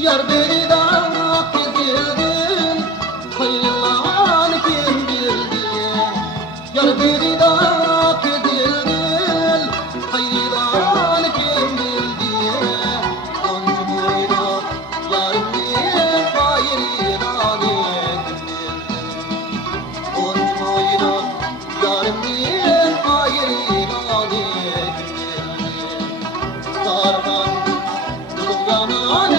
Yar beni daha gezdirdin, hayırlan kim bildi? Yar beni daha gezdirdin, hayırlan kim bildi? Onca boylu yarımın hayırlan kim bildi? Onca boylu yarımın hayırlan kim bildi? Sarhan kulum yaman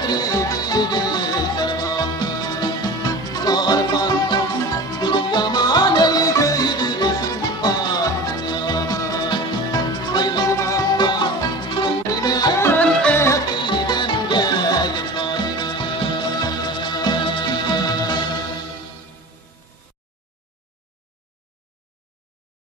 Thank you.